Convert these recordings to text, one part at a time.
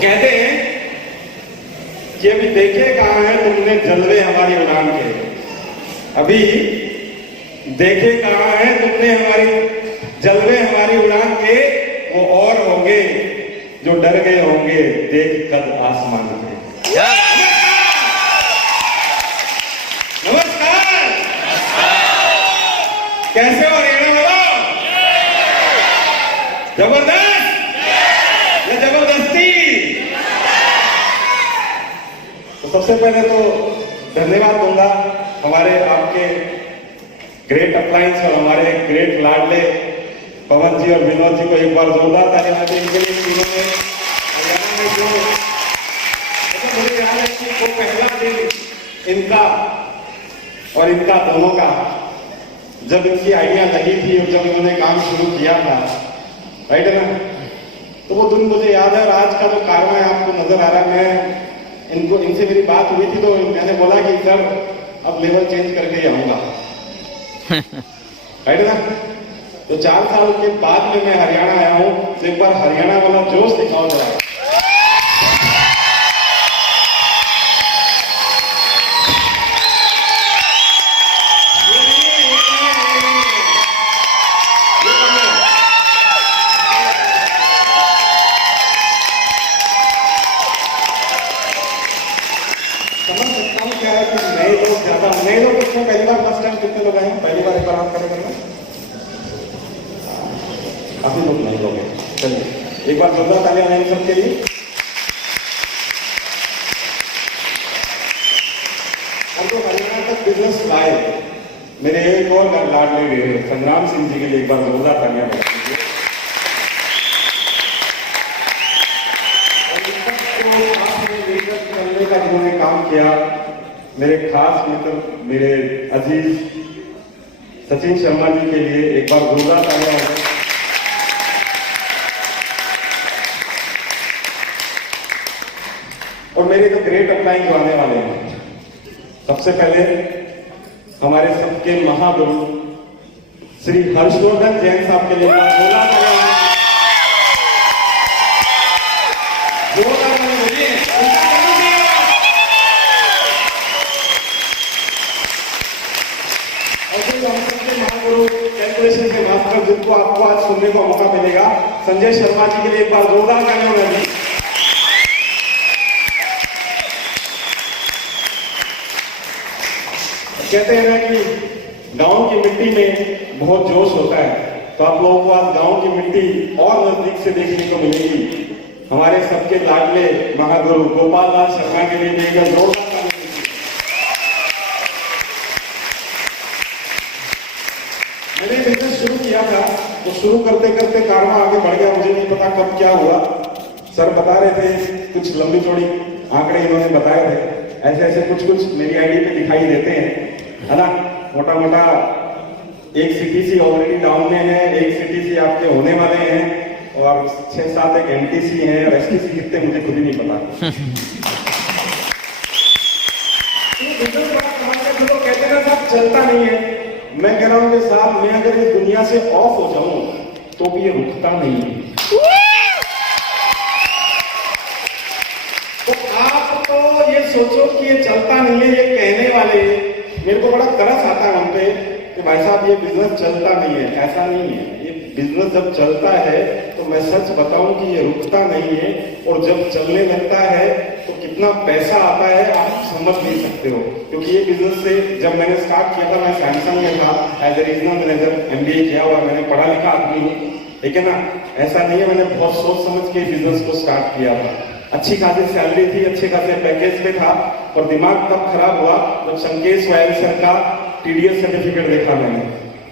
कहते हैं कि अभी देखे कहां है तुमने जलवे हमारी उड़ान के, अभी देखे कहां है तुमने हमारी जलवे हमारी उड़ान के, वो और होंगे जो डर गए होंगे देख कद आसमान पे। नमस्कार, कैसे हो हरियाणा वालों? जबरदस्त या जबरदस्ती? तो सबसे पहले तो धन्यवाद दूंगा हमारे आपके ग्रेट अप्लायंस और हमारे ग्रेट लाडले पवन जी और विनोद जी को एक बार जोरदार तालियां दें इनके लिए। तीनों ने हरियाणा में जो मुझे याद है कि वो पहला दिन इनका और इनका दोनों का जब इनकी आइडिया लगी थी और जब इन्होंने काम शुरू किया था, राइट है ना, तो वो दिन मुझे याद है। और आज का जो कारवां है आपको नजर आ रहा है, मैं इनसे मेरी बात हुई थी तो मैंने बोला कि सर अब लेवल चेंज करके ही आऊंगा, राइट ना। तो 4 साल के बाद में मैं हरियाणा आया हूं, तो एक बार हरियाणा वाला जोश दिखाओ जरा। नए लोग इसमें पहली बार फर्स्ट टाइम कितने लोग आए? पहली बार एक बार आप करें करना, काफी लोग नए लोग हैं। चलिए एक बार जोरदार तालियां हैं सबके लिए। हम तो हरियाणा तक बिजनेस लाए मेरे एक और लाडले संग्राम सिंह जी के लिए एक बार जोरदार तालियां बजा दीजिए। करने का जिन्होंने काम किया, मेरे खास मित्र मेरे अजीज सचिन शर्मा जी के लिए एक बार जोरदार तालियां हो। और मेरे तो ग्रेट अप्लाइंग जो आने वाले हैं, सबसे पहले हमारे सबके महागुरु श्री हर्षवर्धन जैन साहब के लिए जोरदार तालियां। महागुरु कैलकुलेशन के मास्टर जिनको आपको आज सुनने का मौका मिलेगा, संजय शर्मा जी के लिए एक बार जोरदार तालियां होगी। कहते हैं ना कि गांव की मिट्टी में बहुत जोश होता है, तो आप लोगों को आज गांव की मिट्टी और नजदीक से देखने को मिलेगी। हमारे सबके लाडले महागुरु गोपाल लाल शर्मा के लिए एक जोरदार मैंने बिजनेस शुरू किया था, तो शुरू करते करते कारवां आगे बढ़ गया, मुझे नहीं पता कब क्या हुआ। सर बता रहे थे कुछ लंबी चौड़ी आंकड़े इन्होंने बताए थे, ऐसे ऐसे कुछ कुछ मेरी आईडी पे दिखाई देते हैं, है ना। मोटा मोटा एक सीटीसी ऑलरेडी डाउन में है, एक सीटीसी आपके होने वाले हैं और 6-7 एक एमटीसी है, और एसटीसी कितने मुझे खुद ही नहीं पता। बिजनेस बड़ा कमाल का, तो कहते ना साहब चलता नहीं है। मैं कह रहा हूं कि साहब मैं अगर इस दुनिया से ऑफ हो जाऊं तो भी ये रुकता नहीं है। तो आप तो ये सोचो कि ये चलता नहीं है, ये कहने वाले, मेरे को बड़ा तरस आता है हम पे कि भाई साहब ये बिजनेस चलता नहीं है। ऐसा नहीं है, ये बिजनेस जब चलता है तो मैं सच बताऊं कि ये रुकता नहीं है, और जब चलने लगता है तो कितना पैसा आता है आप समझ नहीं सकते हो। क्योंकि ये बिजनेस से जब मैंने स्टार्ट किया था, मैं सैमसंग में था as a regional manager, MBA किया हुआ, मैंने पढ़ा लिखा आदमी हूँ, ठीक है ना। ऐसा नहीं है, मैंने बहुत सोच समझ के बिजनेस को स्टार्ट किया था। अच्छी खासी सैलरी थी, अच्छे खासे पैकेज पे था, और दिमाग तब खराब हुआ जब शंकेश गोयल सर का TDS सर्टिफिकेट देखा मैंने।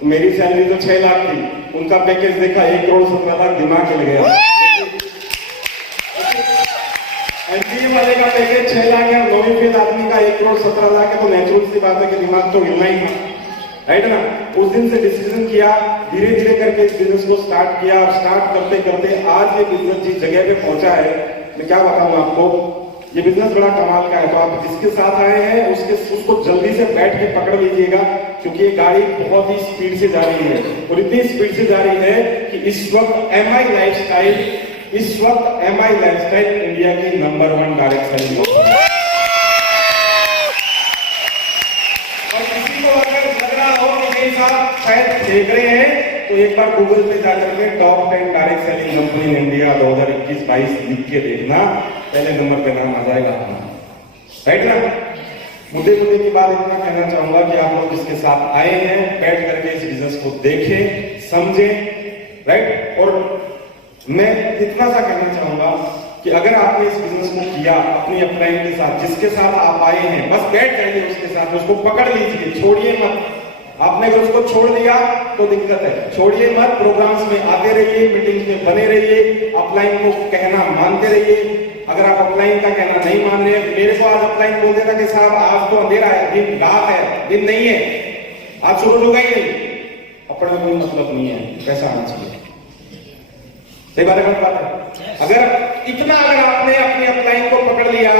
मेरी सैलरी तो 6 लाख थी, उनका पैकेज देखा 1 करोड़ 17 लाख, दिमाग हिल गया। MBA वाले का पैकेज 6 लाख है, 9वीं फेल आदमी का 1 करोड़ 17 लाख है, तो नेचुरल सी बात है कि दिमाग तो हिलना ही था, राइट ना। उस दिन से डिसीजन किया, धीरे धीरे करके इस बिजनेस को स्टार्ट किया, और स्टार्ट करते करते आज ये बिजनेस जिस जगह पे पहुंचा है, मैं क्या बताऊं आपको, ये बिजनेस बड़ा कमाल का है। तो आप जिसके साथ आए हैं उसको जल्दी से बैठ के पकड़ लीजिएगा, क्योंकि ये गाड़ी बहुत ही स्पीड से जा रही है, और इतनी स्पीड से जा रही है कि इस वक्त MI लाइफस्टाइल इंडिया की नंबर 1 डायरेक्ट सेलिंग। और किसी को अगर लग रहा हो कि नहीं साहब शायद देख रहे हैं, तो एक बार गूगल पे जाकर के top 10 direct selling company in India 2021-22 लिख के देखना, पहले नंबर पे नाम आ जाएगा, राइट ना। मुद्दे की बात इतना कहना चाहूंगा कि आप लोग जिसके साथ आए हैं, बैठ करके इस बिजनेस को देखें, समझें, राइट। और मैं इतना सा कहना चाहूंगा कि अगर आपने इस बिजनेस को किया अपनी अपलाइन के साथ, जिसके साथ आप आए हैं, बस बैठ जाइए उसके साथ, उसको पकड़ लीजिए, छोड़िए मत। आपने अगर उसको छोड़ दिया तो दिक्कत है, छोड़िए मत। प्रोग्राम्स में आते रहिए, मीटिंग्स में बने रहिए, अपलाइन को कहना मानते रहिए। अगर आप अपलाइन का कहना नहीं मान रहे, मेरे को आज अपलाइन बोल देता कि साहब आज तो अंधेरा है, दिन रात है, दिन नहीं है, आज शुरू होगा ही नहीं, अपने कोई मतलब नहीं है, पैसा आना चाहिए। सही बात है। अगर इतना अगर आपने अपनी अपलाइन को पकड़ लिया,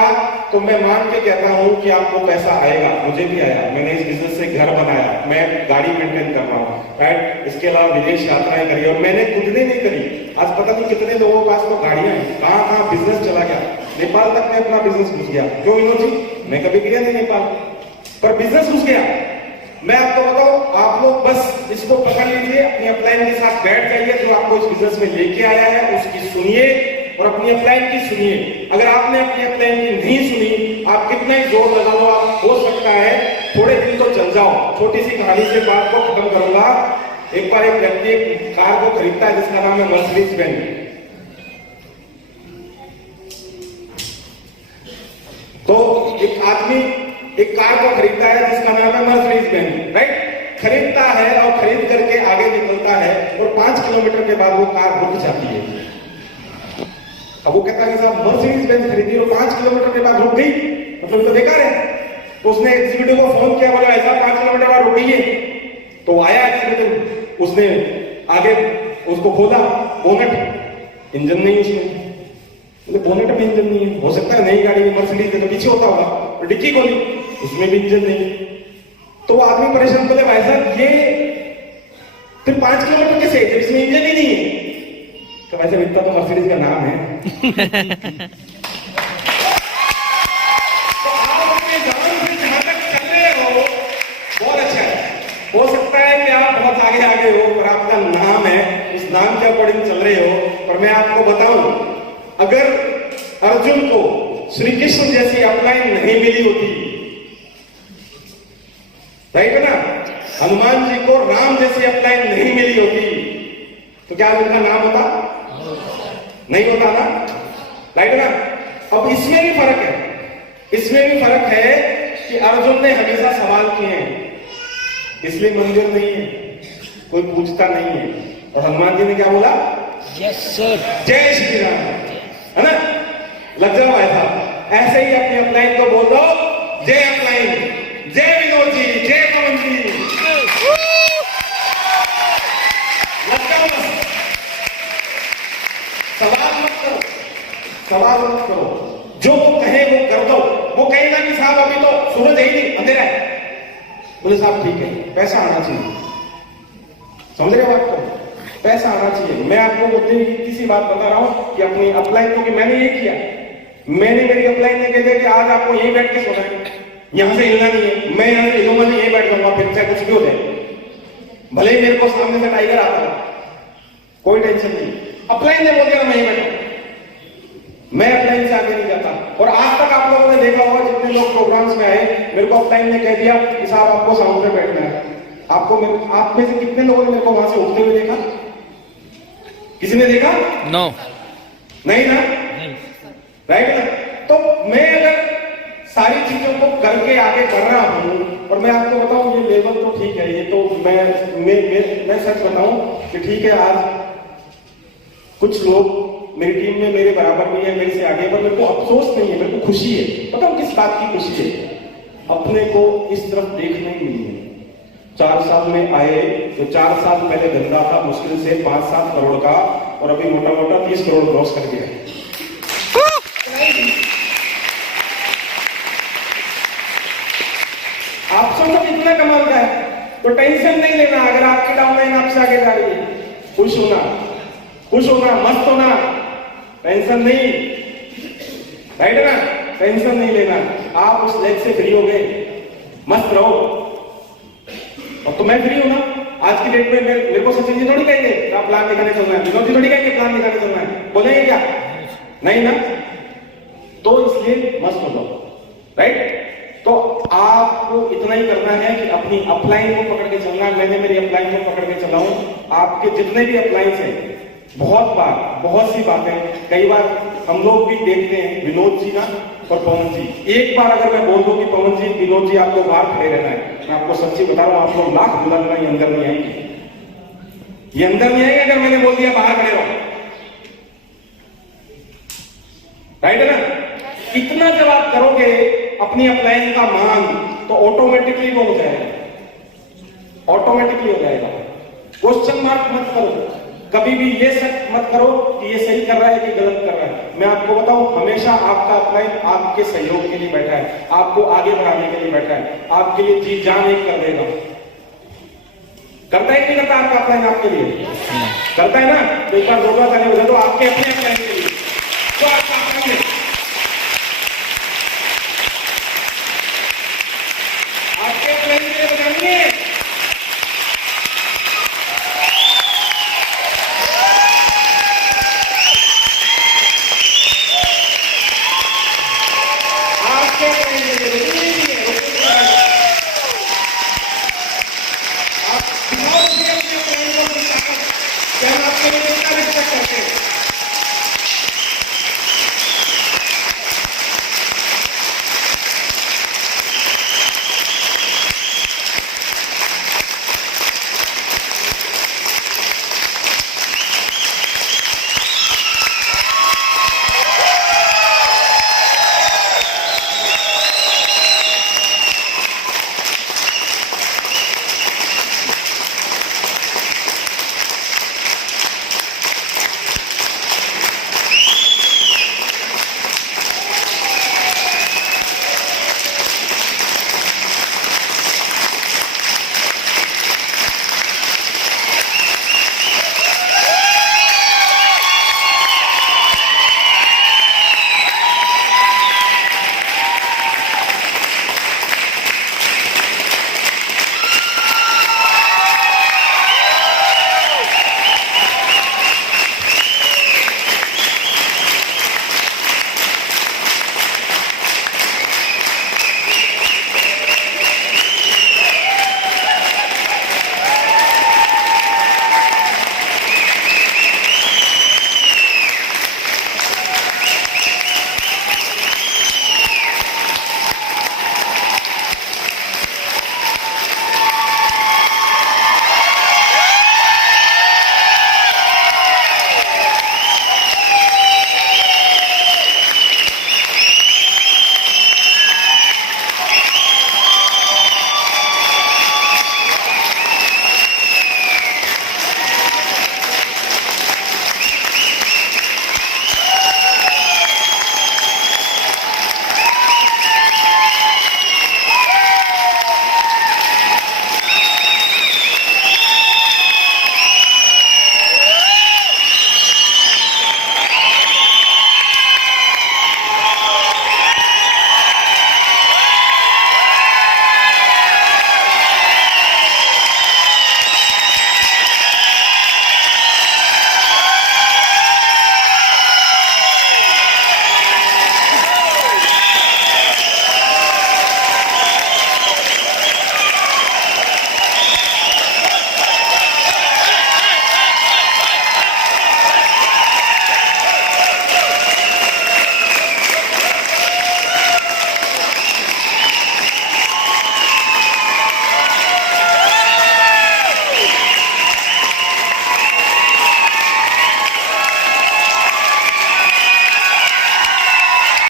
तो मैं मान के कहता हूं कि आपको पैसा आएगा। मुझे भी आया, मैंने इस बिजनेस से घर बनाया, मैं गाड़ी मेंटेन कर रहा हूँ, राइट। इसके अलावा विदेश यात्राएं करी, और मैंने खुद ने नहीं करी। आज पता नहीं कितने लोगों के पास तो गाड़ियां हैं, कहां कहां बिजनेस चला गया, नेपाल तक में अपना बिजनेस घुस गया। क्यों विनोद जी, मैं कभी गया नहीं नेपाल, पर बिजनेस घुस गया। मैं आपको बताऊं, आप लोग बस इसको पकड़ लीजिए, अपनी अपलाइन के साथ बैठ जाइए, जो आपको इस बिजनेस में लेके आया है उसकी सुनिए, और अपनी अपलाइन की सुनिए। अगर आपने अपनी अपलाइन की नहीं सुनी, आप कितना ही जोर लगा लो, आप हो सकता है थोड़े दिन तो चल जाओ। छोटी सी कहानी से बात को खत्म करूंगा। एक बार एक व्यक्ति एक कार को खरीदता है जिसका नाम है मर्सिडीज बेंज। तो एक आदमी एक कार को खरीदता है जिसका नाम है मर्सिडीज बेंज, राइट। खरीदता है और खरीद करके आगे निकलता है, और 5 किलोमीटर के बाद वो कार रुक जाती है। अब वो कहता है कि साहब मर्सिडीज बेंज खरीदी और 5 किलोमीटर के बाद रुक गई, मतलब तो बेकार है। तो उसने एग्जीक्यूटिव को फोन किया, बोला ऐसा 5 किलोमीटर बाद रुक गई है। तो आया एग्जीक्यूटिव, उसने आगे उसको खोला, बोनट, इंजन नहीं उसमें, बोनट में इंजन नहीं है। हो सकता है नई गाड़ी में मर्सिडीज के तो पीछे होता होगा। डिक्की खोली, उसमें भी इंजन नहीं। तो आदमी परेशान, बोले भाई साहब ये फिर 5 किलोमीटर कैसे, जब इसमें इंजन ही नहीं है। तो वैसे इतना तो मर्सिडीज का नाम है। तो आप अपने जवान से जहां तक चल रहे हो बहुत अच्छा है। हो सकता है कि आप बहुत आगे आगे हो, पर आपका नाम है, उस नाम के अकॉर्डिंग चल रहे हो। और मैं आपको बताऊं, अगर अर्जुन को श्री कृष्ण जैसी अपलाइन नहीं मिली होती, राइट है ना, हनुमान जी को राम जैसी अपलाइन नहीं मिली होती, तो क्या उनका नाम होता? नहीं होता ना, राइट है ना। अब इसमें भी फर्क है, इसमें भी फर्क है कि अर्जुन ने हमेशा सवाल किए हैं, इसलिए मंदिर नहीं है, कोई पूछता नहीं है। और हनुमान जी ने क्या बोला? यस सर, जय श्री राम, है ना। लग जाओ ऐसा, ऐसे ही अपनी अपलाइन को बोल दो, जय अपलाइन, जय विनोद जी, जय पवन जी, लग जाओ बस। सवाल मत करो, सवाल मत करो, जो वो कहे वो कर दो। वो कहेगा कि साहब अभी तो सूरज है ही नहीं, अंधेरा है, बोले साहब ठीक है, पैसा आना चाहिए। समझ रहे हो बात को? पैसा आना चाहिए। मैं आपको मुद्दे की किसी बात बता रहा हूं कि अपनी अपलाइन को, कि मैंने ये किया, मैंने मेरी अपलाइन ने कहते कि आज आपको यहीं बैठ के सोना है, यहां से हिलना नहीं है, मैं यहां से हिलूंगा नहीं, यहीं बैठ जाऊंगा, फिर चाहे कुछ भी हो जाए, भले ही मेरे को सामने से टाइगर आता है, कोई टेंशन नहीं। अपलाइन ने बोल दिया मैं ही बैठा, मैं अपलाइन से आगे नहीं जाता। और आज तक आप लोगों ने देखा होगा जितने लोग प्रोग्राम्स में आए, मेरे को अपलाइन ने कह दिया कि साहब आपको साउंड पे बैठना है। आप में से कितने लोगों ने मेरे को वहां से उठते हुए देखा? किसी ने देखा? नो नहीं ना, राइट ना। तो मैं अगर सारी चीजों को करके आगे बढ़ रहा हूं, और मैं आपको बताऊं ये लेवल तो ठीक है, ये तो मैं सच बताऊं कि ठीक है, आज कुछ लोग मेरी टीम में मेरे बराबर भी है, मेरे से आगे, पर मेरे को अफसोस नहीं है, मेरे को खुशी है। पता हूं किस बात की खुशी है? अपने को इस तरफ देखना ही नहीं है। 4 साल में आए तो 4 साल पहले धंधा था मुश्किल से 5-7 करोड़ का, और अभी मोटा मोटा 30 करोड़ क्रॉस कर गया। आप सोचो कितना कमाल का है। तो टेंशन नहीं लेना अगर आपकी डाउनलाइन आपसे आगे जा रही है। खुश होना, मस्त होना, टेंशन नहीं, राइट है ना। टेंशन नहीं लेना, आप उस लेग से फ्री हो गए, मस्त रहो। अब तो मैं फ्री हूं ना। आज की डेट में मेरे को सचिन जी थोड़ी कहेंगे आप प्लान दिखाने चलना है, विनोद जी थोड़ी कहेंगे प्लान दिखाने चलना है, बोलेंगे क्या? नहीं ना। तो इसलिए मस्त हो जाओ, राइट। तो आपको इतना ही करना है कि अपनी अपलाइन को पकड़ के चलना है। मैंने मेरी अपलाइन को पकड़ के चला हूं। आपके जितने भी अपलाइंस हैं, बहुत सी बातें कई बार हम लोग भी देखते हैं, विनोद जी ना और पवन जी, एक बार अगर मैं बोल दूं कि पवन जी, विनोद जी आपको बाहर खड़े रहना है, मैं आपको सच्ची बता रहा हूं, आप लोग लाख बुला लेना, ये अंदर नहीं आएंगे, ये अंदर नहीं आएंगे अगर मैंने बोल दिया बाहर खड़े रहो, राइट है ना। इतना जब आप करोगे अपनी अपलाइन का मान, तो ऑटोमेटिकली वो हो जाएगा, ऑटोमेटिकली हो जाएगा। क्वेश्चन मार्क मत करो, कभी भी ये शक मत करो कि ये सही कर रहा है कि गलत कर रहा है। मैं आपको बताऊं, हमेशा आपका अपलाइन आपके सहयोग के लिए बैठा है, आपको आगे बढ़ाने के लिए बैठा है, आपके लिए जी जान एक कर देगा। करता है कि नहीं करता आपका अपलाइन आपके लिए? करता है ना। तो एक बार जोरदार ताली बजा दो आपके अपने अपलाइन के लिए। तो